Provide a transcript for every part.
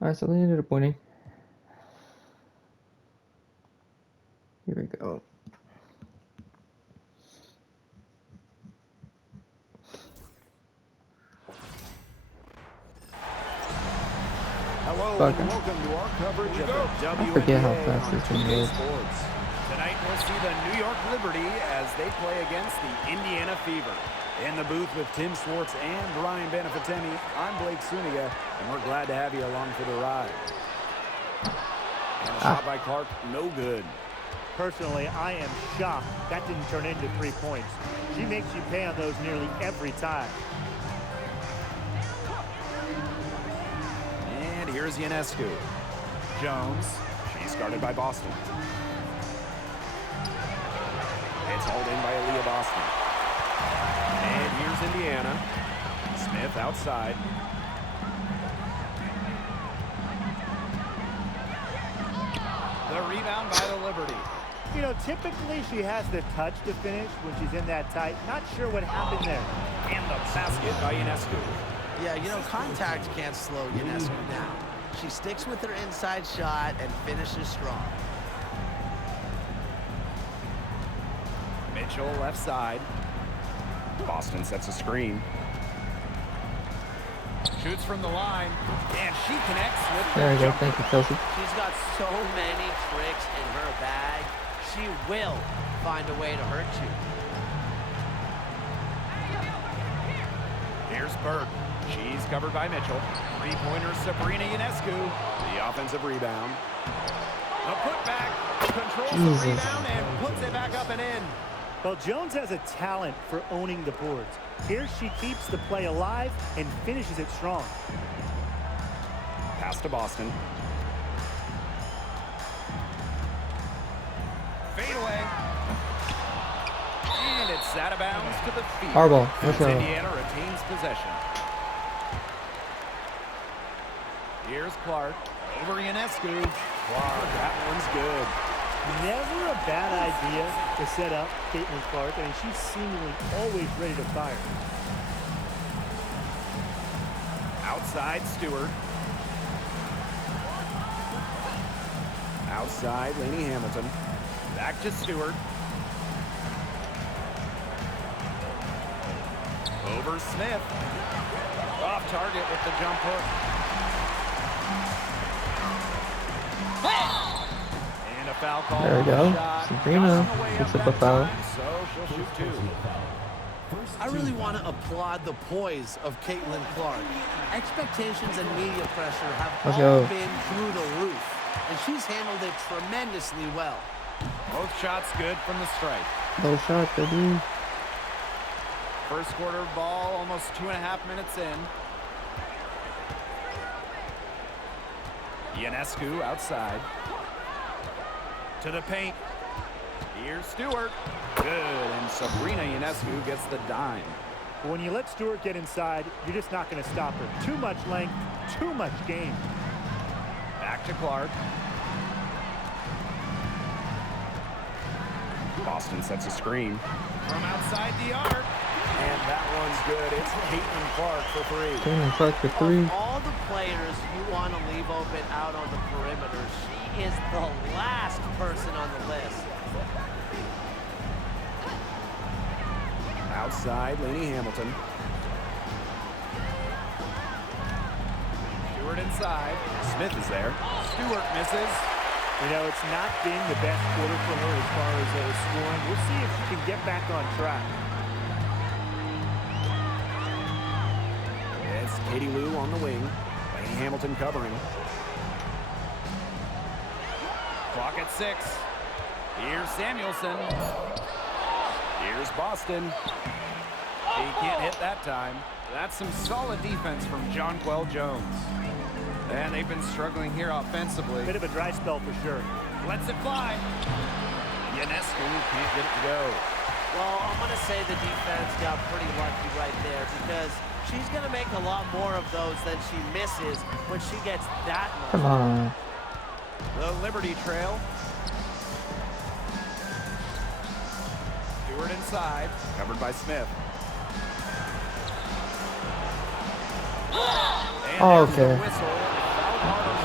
Alright, so they ended up winning. Here we go. Hello Fuck. and welcome to our coverage of the I forget how WNBA fast on this one 2K goes. Sports. Tonight we'll see the New York Liberty as they play against the Indiana Fever. In the booth with Tim Swartz and Ryan Benefatemi, I'm Blake Suniga, and we're glad to have you along for the ride. And a shot by Clark, no good. Personally, I am shocked that didn't turn into 3 points. She makes you pay on those nearly every time. And here's Ionescu. Jones, she's guarded by Boston. It's hauled in by Aaliyah Boston. And here's Indiana. Smith outside. The rebound by the Liberty. You know, typically she has the touch to finish when she's in that tight. Not sure what happened there. And the basket by Ionescu. Yeah, you know, contact can't slow Ionescu down. She sticks with her inside shot and finishes strong. Mitchell left side. Boston sets a screen. Shoots from the line. And she connects with There we the go. jumper. Thank you, Kelsey. She's got so many tricks in her bag. She will find a way to hurt you. Here's Burke. She's covered by Mitchell. Three-pointer Sabrina Ionescu. The offensive rebound. The putback. Controls Jesus. the rebound and puts it back up and in. Well, Jones has a talent for owning the boards. Here she keeps the play alive and finishes it strong. Pass to Boston. Fade away. And it's out of bounds to the feet. Hardball. Let's go. Indiana retains possession. Here's Clark. Over Ionescu. Clark, that one's good. Never a bad idea to set up Caitlin Clark. I mean, she's seemingly always ready to fire. Outside, Stewart. Outside, Lainey Hamilton. Back to Stewart. Over Smith. Off target with the jump hook. And a foul call. There we go. Shot. Sabrina Got on the way picks up up a that foul. time, so she'll shoot two. I really want to applaud the poise of Caitlin Clark. Expectations and media pressure have Let's all go. been through the roof, and she's handled it tremendously well. Both shots good from the strike. Low shot, baby. First quarter ball, almost 2.5 minutes in. Ionescu outside. To the paint. Here's Stewart. Good, and Sabrina Ionescu gets the dime. But when you let Stewart get inside, you're just not going to stop her. Too much length, too much game. Back to Clark. Boston sets a screen. From outside the arc. And that one's good. It's Caitlin Clark for three. Caitlin Clark for three. Of all the players you want to leave open out on the perimeter, she is the last person on the list. Outside, Lainey Hamilton. Stewart inside. Smith is there. Stewart misses. You know, it's not been the best quarter for her as far as scoring. We'll see if she can get back on track. It's Katie Lou on the wing. Lainey Hamilton covering. Clock at 6. Here's Samuelson. Here's Boston. He can't hit that time. That's some solid defense from Jonquel Jones. And they've been struggling here offensively. Bit of a dry spell for sure. Lets it fly. Ionescu can't get it to go. Well, I'm going to say the defense got pretty lucky right there because she's going to make a lot more of those than she misses when she gets that much. Come on. The Liberty trail. Stewart inside, covered by Smith. And Oh, there's the okay. whistle. Foul card on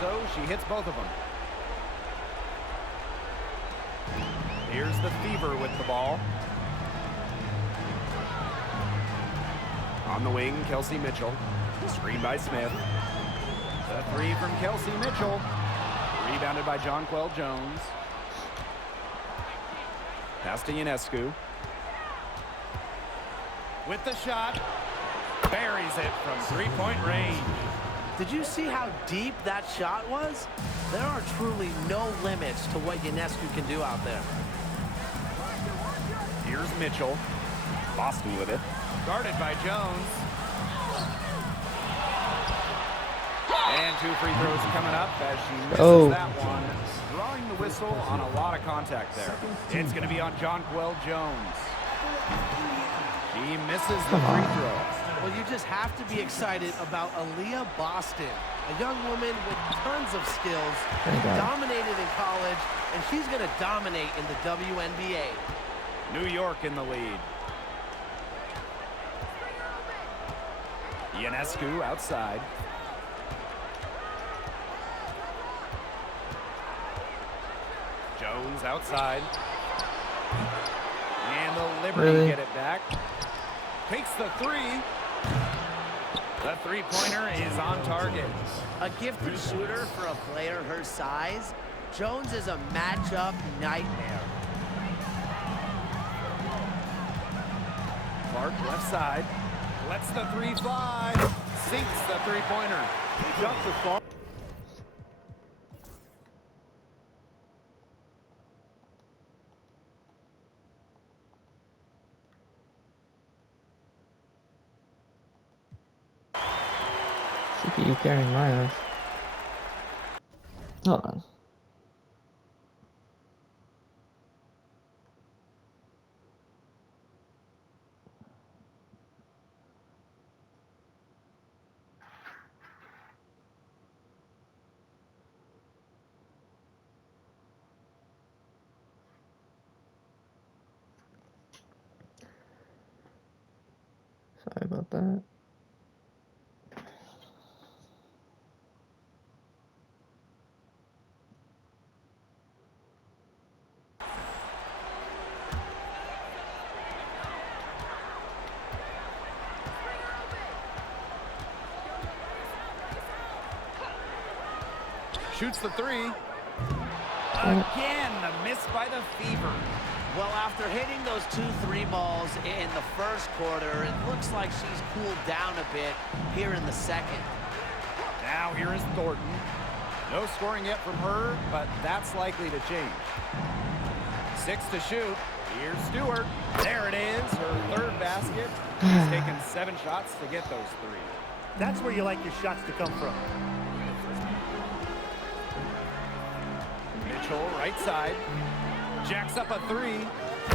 so she hits both of them. Here's the Fever with the ball. On the wing, Kelsey Mitchell. Screen by Smith. The three from Kelsey Mitchell. Rebounded by Jonquel Jones. Pass to Ionescu. With the shot. Buries it from three-point range. Did you see how deep that shot was? There are truly no limits to what Ionescu can do out there. Here's Mitchell. Boston with it. Guarded by Jones. And 2 free throws coming up as she misses that one. Drawing the whistle on a lot of contact there. It's going to be on Jonquel Jones. She misses the free throw. Well, you just have to be excited about Aaliyah Boston, a young woman with tons of skills, dominated in college, and she's going to dominate in the WNBA. New York in the lead. Ionescu outside. Jones outside. And the Liberty get it back. Takes the three. The three-pointer is on target. A gifted shooter for a player her size, Jones is a matchup nightmare. Clark left side. Lets the three fly. Sinks the three-pointer. Jump the ball. CPU carrying my ass. Hold on. Sorry about that. Shoots the three. Again, the miss by the Fever. Well, after hitting those 2 3 balls in the first quarter, it looks like she's cooled down a bit here in the second. Now here is Thornton. No scoring yet from her, but that's likely to change. 6 to shoot. Here's Stewart. There it is, her third basket. She's taken 7 shots to get those 3. That's where you like your shots to come from. Mitchell, right side. Jacks up a 3.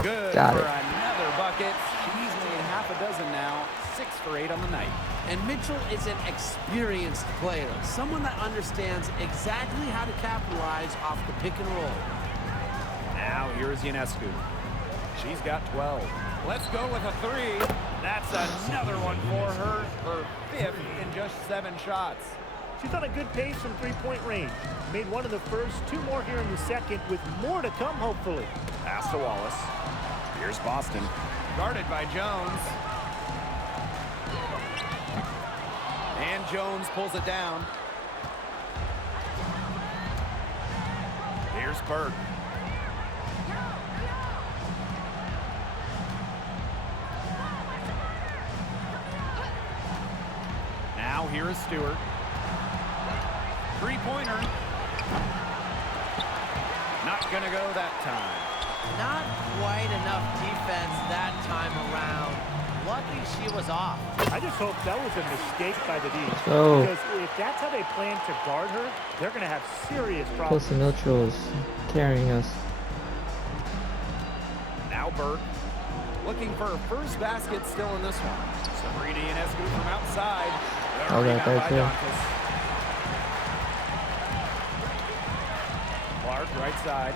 Good Got for it. another bucket. She's made half a dozen now. 6 for 8 on the night. And Mitchell is an experienced player, someone that understands exactly how to capitalize off the pick and roll. Now here's Ionescu. She's got 12. Let's go with a 3. That's another one for her. Her 5th in just 7 shots. She's on a good pace from three-point range. Made one in the first, 2 more here in the second, with more to come, hopefully. Pass to Wallace. Here's Boston. Guarded by Jones. And Jones pulls it down. Here's Burke. Now here is Stewart. Three-pointer. Not gonna go that time. Not quite enough defense that time around. Lucky she was off. I just hope that was a mistake by the D. So, Because if that's how they plan to guard her, they're going to have serious problems. Kelsey Mitchell is carrying us. Now Burke. Looking for her first basket still in this one. Sabrina Ionescu from outside. The Oh, that rebound guy by too. Donkus. Clark, right side.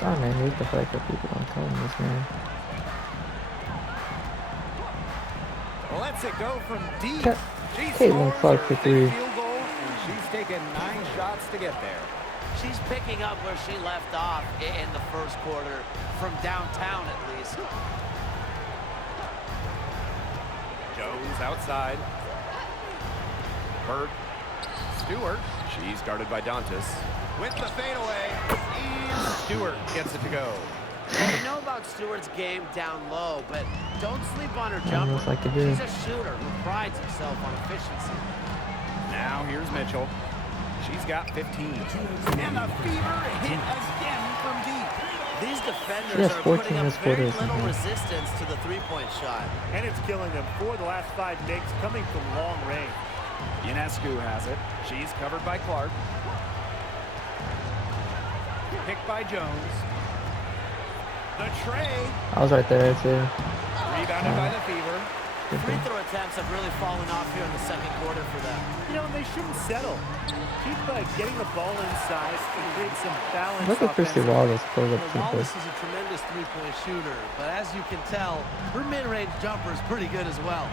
Sorry, man. Here's the fact that people aren't calling this, man. Lets it go from deep. Ca- She Caitlin scores Clark her for fifth 3. field goal, and she's taken 9 shots to get there. She's picking up where she left off in the first quarter, from downtown at least. Jones outside. Bird. Stewart. She's guarded by Dantas. With the fadeaway. And Stewart gets it to go. We know about Stewart's game down low, but don't sleep on her jumper. Like She's a shooter who prides herself on efficiency. Now here's Mitchell. She's got 15. And the Fever hit again from deep. These defenders are putting up very little Mhm. resistance to the three-point shot. And it's killing them. 4 of the last 5 makes coming from long range. Ionescu has it. She's covered by Clark. Picked by Jones. The tray. I was right there too. Rebounded by the Fever. Free throw attempts have really fallen off here in the second quarter for them. You know, they shouldn't settle. Keep getting the ball inside and create some balance. Look at Christy Wallace close up Well, Wallace super. is a tremendous three-point shooter, but as you can tell, her mid-range jumper is pretty good as well.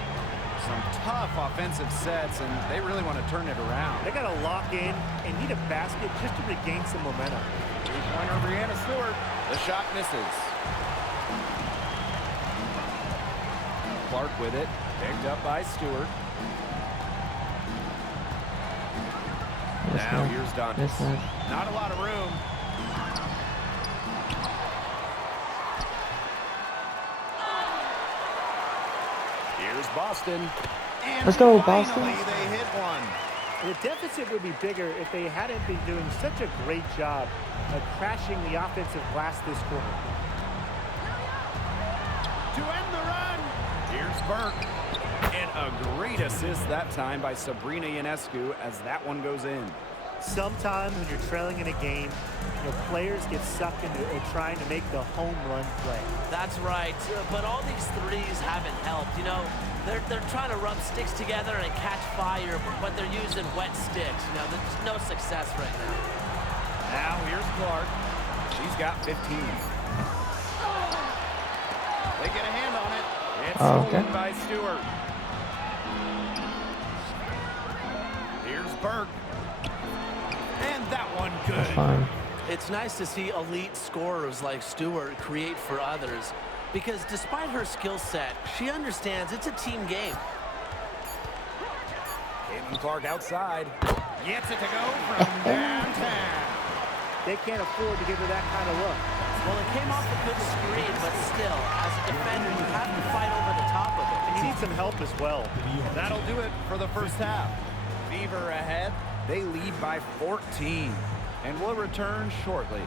Some tough offensive sets, and they really want to turn it around. They got to lock in and need a basket just to regain some momentum. Three-pointer, Brianna Stewart. The shot misses. Clark with it. Picked up by Stewart. Now here's Dantas. Not a lot of room. Here's Boston. And Let's go, finally Boston. they hit one. The deficit would be bigger if they hadn't been doing such a great job of crashing the offensive glass this quarter. To end the run, here's Burke. And a great assist that time by Sabrina Ionescu as that one goes in. Sometimes when you're trailing in a game, you know, players get sucked into trying to make the home run play. That's right, but all these threes haven't helped. You know, they're trying to rub sticks together and catch fire, but they're using wet sticks. You know, there's no success right now. Now here's Clark. She's got 15. They get a hand on it. It's stolen by Stewart. Here's Burke. And that one good. Fine. It's nice to see elite scorers like Stewart create for others, because despite her skill set, she understands it's a team game. Caitlin Clark outside. Gets it to go from downtown. They can't afford to give her that kind of look. Well, it came off a good screen, but still, as a defender, you have to fight over the top of it. And you need some help as well. That'll do it for the first half. Fever ahead. They lead by 14. And will return shortly.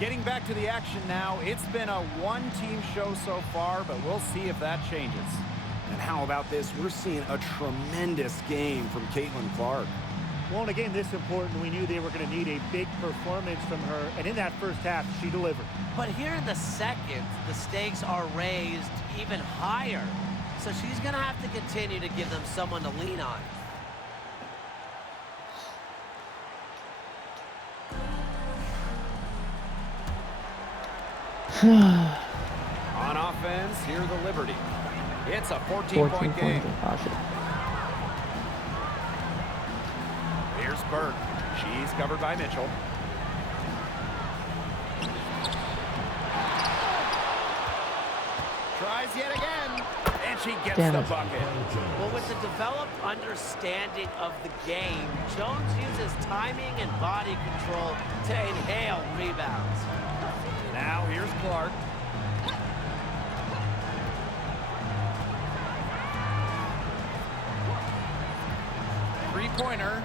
Getting back to the action now. It's been a one-team show so far, but we'll see if that changes. And how about this? We're seeing a tremendous game from Caitlin Clark. Well, in a game this important, we knew they were going to need a big performance from her. And in that first half, she delivered. But here in the second, the stakes are raised even higher. So she's going to have to continue to give them someone to lean on. On offense, here's the Liberty. It's a 14-point game. Here's Burke. She's covered by Mitchell. Tries yet again. And she gets Damn the it. bucket. Well, with the developed understanding of the game, Jones uses timing and body control to inhale rebounds. Now here's Clark. Three-pointer.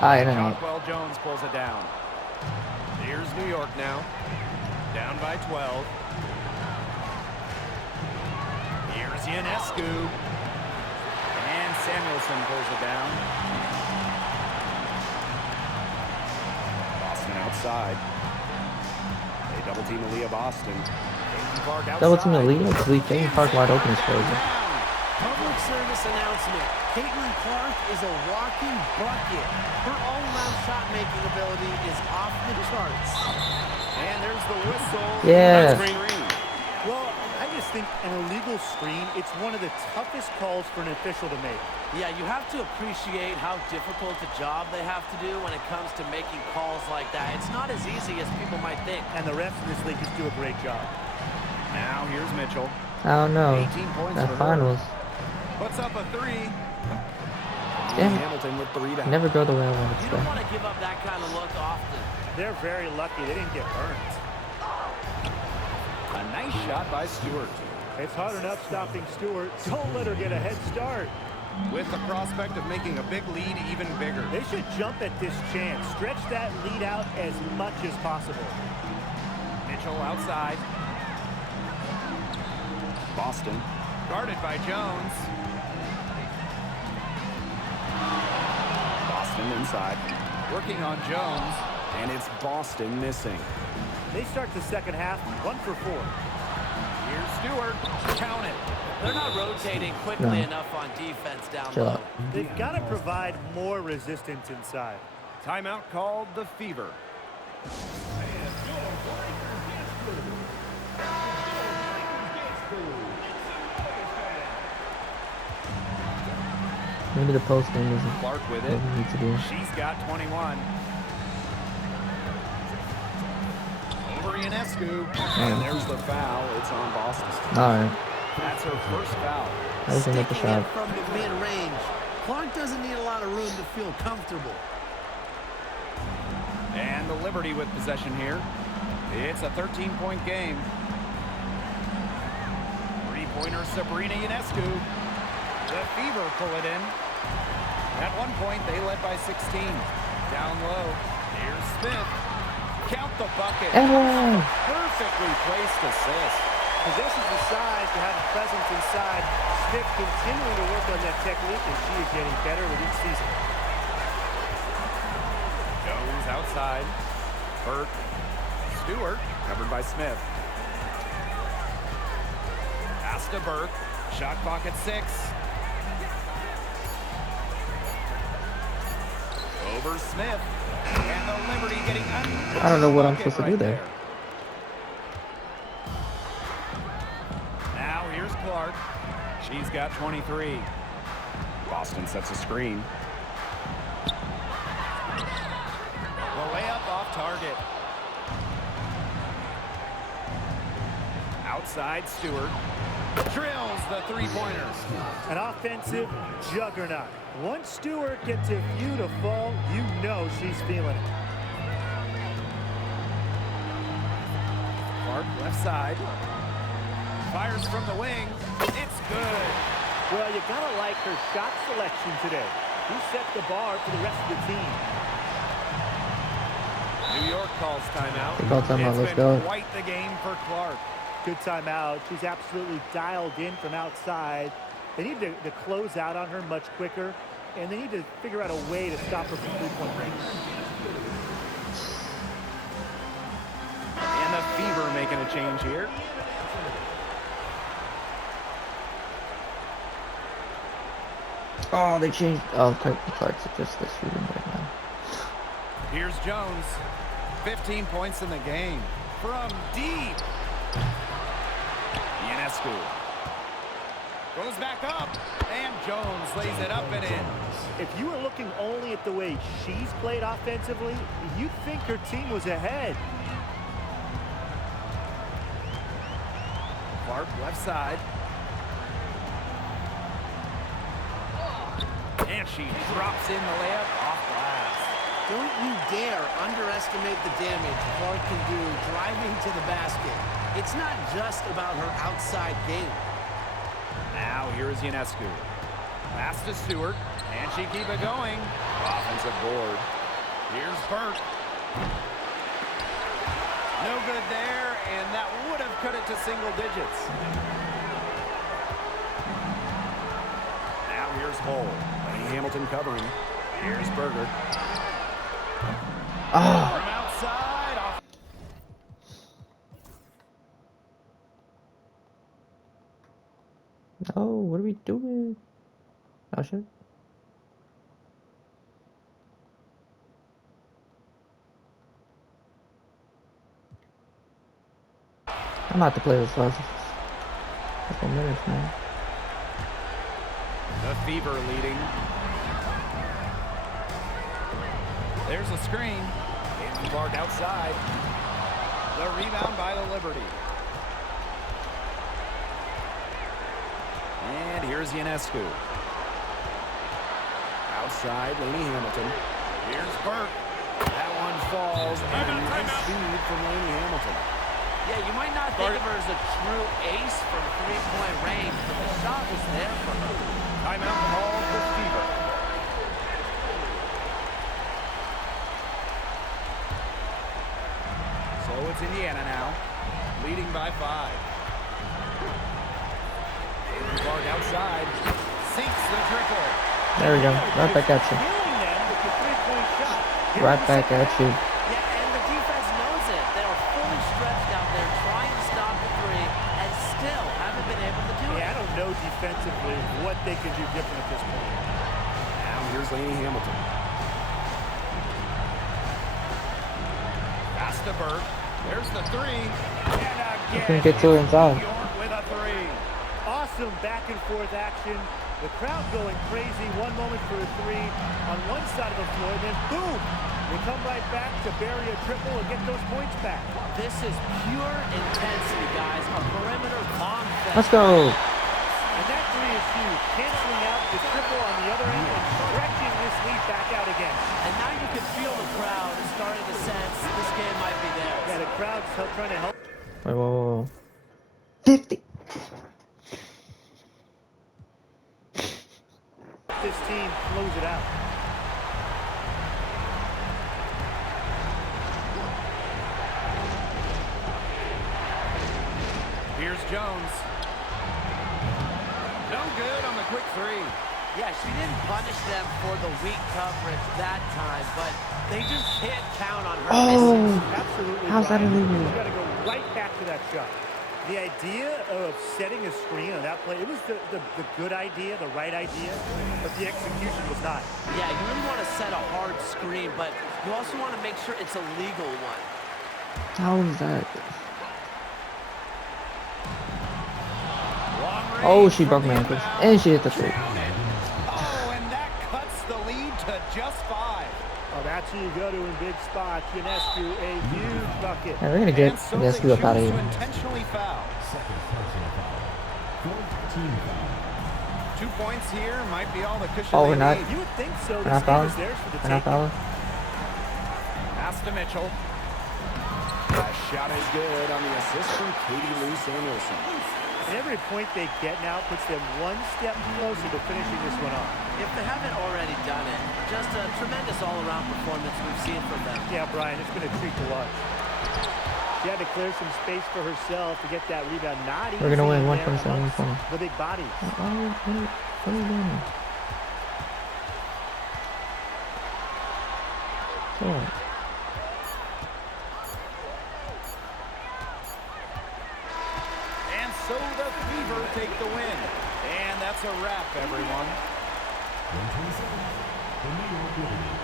I don't know. Shotwell Jones pulls it down. Here's New York now. Down by 12. Here's Ionescu. And Samuelson pulls it down. Boston outside. They double team Aaliyah Boston. Caitlin Clark outside. Double team Aaliyah? Because we Caitlin Clark wide open is crazy. Public service announcement. Caitlin Clark is a walking bucket. Her all-around shot-making ability is off the charts. And there's the whistle. Yeah. Well, I just think an illegal screen, it's one of the toughest calls for an official to make. Yeah, you have to appreciate how difficult a job they have to do when it comes to making calls like that. It's not as easy as people might think. And the refs in this league just do a great job. Now here's Mitchell. I don't know. 18 points That for finals. Puts up a three. Damn it. Hamilton with 3 down. Never go the way I wanted You to. don't want to give up that kind of look often. They're very lucky they didn't get burnt. A nice shot by Stewart. It's hard enough stopping Stewart. Don't let her get a head start. With the prospect of making a big lead even bigger. They should jump at this chance. Stretch that lead out as much as possible. Mitchell outside. Boston. Guarded by Jones. Boston inside. Working on Jones. And it's Boston missing. They start the second half 1 for 4. Here's Stewart. Count it. They're not rotating quickly enough on defense down Chill low. out. They've got to provide more resistance inside. Timeout called the Fever. Maybe the post game isn't Clark with what it. we need to do. She's got 21. Over Ionescu. And there's the foul. It's on Boston. Alright. That's her first foul. I just make the Sticking shot. it from the mid-range. Clark doesn't need a lot of room to feel comfortable. And the Liberty with possession here. It's a 13-point game. Three-pointer Sabrina Ionescu. The Fever pull it in. At one point, they led by 16. Down low. Here's Smith. Count the bucket. Oh. Perfectly placed assist. Possesses the size to have a presence inside. Smith continuing to work on that technique, and she is getting better with each season. Goes outside. Burke. Stewart. Covered by Smith. Pass to Burke. Shot clock at 6. Over Smith. And the Liberty getting I don't know what I'm supposed to do there. Now here's Clark. She's got 23. Boston sets a screen. The layup off target. Outside Stewart. Drills the three-pointers. An offensive juggernaut. Once Stewart gets a view to fall, you know she's feeling it. Clark left side. Fires from the wing. It's good. Well, you gotta like her shot selection today. He set the bar for the rest of the team. New York calls timeout. Good ball timeout, It's let's been go. quite the game for Clark. Good timeout. She's absolutely dialed in from outside. They need to close out on her much quicker, and they need to figure out a way to stop her from three-point range. And the Fever making a change here. Oh, they changed. Oh, Clark's just the shooting right now. Here's Jones. 15 points in the game. From deep. Ionescu. Goes back up. And Jones lays it up and in. If you were looking only at the way she's played offensively, you'd think her team was ahead. Clark left side. And she drops in the layup off glass. Don't you dare underestimate the damage Clark can do driving to the basket. It's not just about her outside game. Now here is Ionescu. Pass to Stewart, and she keep it going. Offensive board. Here's Burke. No good there, and that would have cut it to single digits. Now here's Hull. Lady Hamilton covering. Here's Berger. From outside. Off. Oh, what are we doing? Oh shit. I'm about to play this last couple minutes, man. The Fever leading. There's a screen. Clark outside. The rebound by the Liberty. And here's Ionescu. Outside, Lainey Hamilton. Here's Burke. That one falls. And nice feed from Lainey Hamilton. Yeah, you might not think of her as a true ace from three-point range, but the shot was there for her. Timeout called for Fever. So it's Indiana now, leading by 5. Clark outside, sinks the triple. There we go. Right back at you. Right back at you. Yeah, and the defense knows it. They are fully stretched out there trying to stop the three and still haven't been able to do it. Yeah, I don't know defensively what they can do different at this point. Now here's Lainey Hamilton. Pass to Burke. There's the 3. And again, Couldn't get to it inside. York with a 3. Awesome back and forth action. The crowd going crazy. One moment for a 3 on one side of the floor, then boom! They come right back to bury a triple and get those points back. This is pure intensity, guys. A perimeter bomb fest. Let's go. And that 3 is huge, canceling out the triple on the other end and stretching this lead back out again. And now you can feel the crowd is starting to sense this game might be theirs. Yeah, the crowd's trying to help. Wait, whoa. 50. This team close it out. Here's Jones. No good on the quick 3. Yeah, she didn't punish them for the weak coverage that time, but they just can't count on her missing. Absolutely. How's that Brian. illegal? You got to go right back to that shot. The idea of setting a screen on that play, it was the good idea, the right idea, but the execution was not. Yeah, you really want to set a hard screen, but you also want to make sure it's a legal one. How was that? Oh, she broke my ankles. And she hit the 3. Oh, and that cuts the lead to just 5. Oh, that's who you go to in big spots. Ionescu, a huge bucket. Yeah, we're gonna get Ionescu up out of here. Intentionally foul. 2 points here might be all the cushion Oh, they we're not. need. You would think so. We're This not game fouling. is theirs for the We're not taking. fouling. Pass to Mitchell. That shot is good on the assist from Katie Lou Samuelson. And every point they get now puts them one step closer to finishing this one off. If they haven't already done it, just a tremendous all-around performance we've seen from them. Yeah, Brian, it's been a treat to watch. She had to clear some space for herself to get that rebound. Not easy. We're gonna win in there 127, amongst 120. the big bodies. What are you doing? Oh. And so the Fever take the win. And that's a wrap, everyone. 127, the New York Liberty.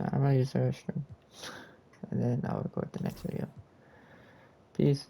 Nah, I'm gonna use the restroom. And then I'll record the next video. Peace.